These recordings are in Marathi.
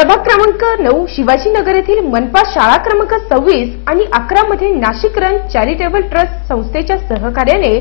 प्रभाग क्रमांक 9 शिवाजीनगर येथील मनपा शाळा क्रमांक 26 आणि 11 मध्ये नाशिक रन चॅरिटेबल ट्रस्ट संस्थेच्या सहकार्याने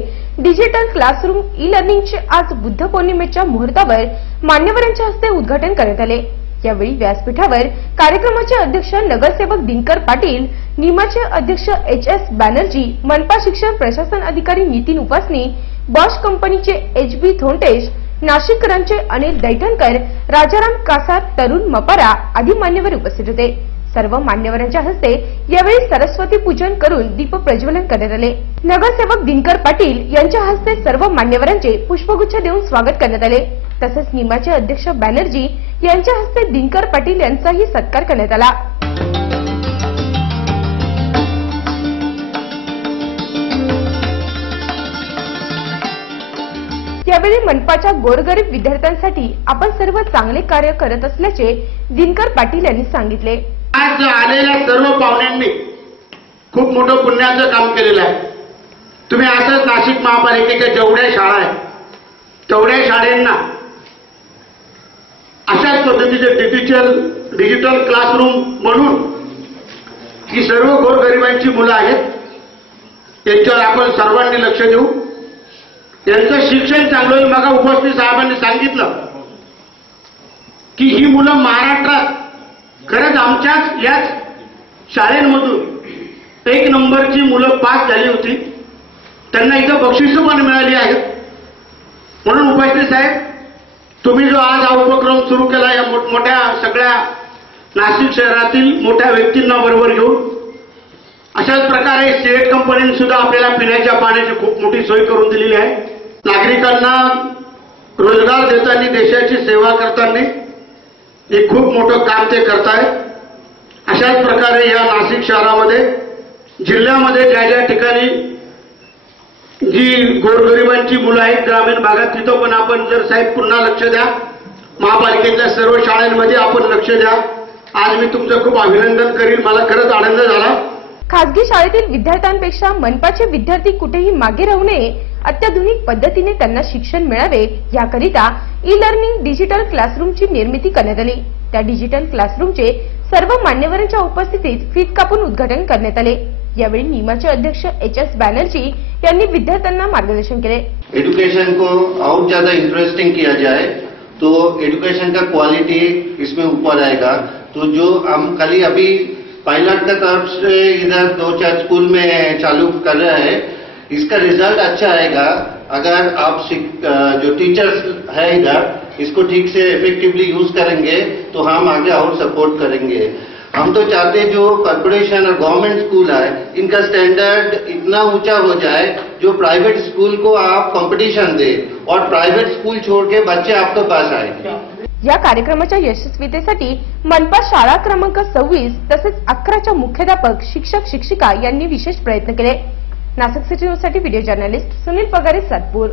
डिजिटल क्लासरूम ई लर्निंगचे आज बुद्ध पौर्णिमेच्या मुहूर्तावर मान्यवरांच्या हस्ते उद्घाटन करण्यात आले। यावेळी व्यासपीठावर कार्यक्रमाचे अध्यक्ष नगरसेवक दिनकर पाटील, निमाचे अध्यक्ष एच.एस. बॅनर्जी, मनपा शिक्षण प्रशासन अधिकारी नितीन उपासनी, बॉश कंपनीचे एच.बी. थोंटेश, नाशिक रनचे अनिल दैठणकर, राजाराम कासार, तरुण मपारा आदी मान्यवर उपस्थित होते। सर्व मान्यवरांच्या हस्ते यावेळी सरस्वती पूजन करून दीप प्रज्वलन करण्यात आले। नगरसेवक दिनकर पाटील यांच्या हस्ते सर्व मान्यवरांचे पुष्पगुच्छ देऊन स्वागत करण्यात आले। तसेच निमाचे अध्यक्ष बॅनर्जी यांच्या हस्ते दिनकर पाटील यांचाही सत्कार करण्यात आला। यावेळी मनपाच्या गोरगरीब विद्यार्थ्यांसाठी आपण सर्व चांगले कार्य करत असल्याचे दिनकर पाटील यांनी सांगितले। आज आलेल्या सर्व पाहुण्यांनी खूप मोठं पुण्याचं काम केलेलं आहे। तुम्ही असंच नाशिक महापालिकेच्या जेवढ्या शाळा आहेत तेवढ्या शाळांना अशाच पद्धतीचे डिजिटल क्लासरूम म्हणून ही सर्व गोरगरिबांची मुलं आहेत त्यांच्यावर आपण सर्वांनी लक्ष देऊ। त्यांचं शिक्षण चांगलं होईल। मग उपस्थित साहेबांनी सांगितलं की ही मुलं महाराष्ट्रात खरंच आमच्याच याच शाळेमधून 1 नंबरची मुलं पास झाली होती। त्यांना इथं बक्षिसं पण मिळाली आहेत। म्हणून उपस्थित साहेब, तुम्ही जो आज हा उपक्रम सुरू केला या मोठमोठ्या सगळ्या नाशिक शहरातील मोठ्या व्यक्तींना बरोबर घेऊन अशाच प्रकारे स्टेट कंपनीने सुद्धा आपल्याला पिण्याच्या पाण्याची खूप मोठी सोय करून दिलेली आहे। नागरिकांना रोजगार देताना, देशाची सेवा करताना हे खूप मोठं काम ते करतायत। अशाच प्रकारे या नाशिक शहरामध्ये, जिल्ह्यामध्ये ज्या ज्या ठिकाणी जी गोरगरिबांची मुलं आहेत ग्रामीण भागात, तिथं पण आपण जर साहेब पुन्हा लक्ष द्या, महापालिकेतल्या सर्व शाळांमध्ये आपण लक्ष द्या। आज मी तुमचं खूप अभिनंदन करीन। मला खरंच आनंद झाला। खासगी शाळेतील विद्यार्थ्यांपेक्षा मनपाचे विद्यार्थी कुठेही मागे राहू नये, अत्याधुनिक पद्धतीने त्यांना शिक्षण मिळावे याकरिता ई लर्निंग डिजिटल क्लासरूमची निर्मिती करण्यात आली। त्या डिजिटल क्लासरूमचे सर्व मान्यवरांच्या उपस्थितीत फीत कापून उद्घाटन करण्यात आले। यावेळी निमाचे अध्यक्ष एच.एस. बॅनर्जी यांनी विद्यार्थ्यांना मार्गदर्शन केले। एजुकेशन को और ज्यादा इंटरेस्टिंग किया जाए तो एजुकेशन का क्वालिटी इसमें ऊपर आएगा। तो जो हम खाली अभी पायलट का तरफ से इधर 2-4 स्कूल में चालू कर रहे हैं, इसका रिजल्ट अच्छा आएगा अगर आप जो टीचर्स है इधर इसको ठीक से इफेक्टिवली यूज करेंगे तो हम आगे और सपोर्ट करेंगे। हम तो चाहते हैं जो कॉर्पोरेशन और गवर्नमेंट स्कूल है इनका स्टैंडर्ड इतना ऊंचा हो जाए जो प्राइवेट स्कूल को आप कंपटीशन दे और प्राइवेट स्कूल छोड़ के बच्चे आपके पास आए। या कार्यक्रमाच्या यशस्वीतेसाठी मनपा शाळा क्रमांक 26 तसेच 11च्या मुख्याध्यापक, शिक्षक, शिक्षिका यांनी विशेष प्रयत्न केले। नाशिक सिटी न्यूजसाठी व्हिडिओ जर्नलिस्ट सुनील पगारे, सातपूर।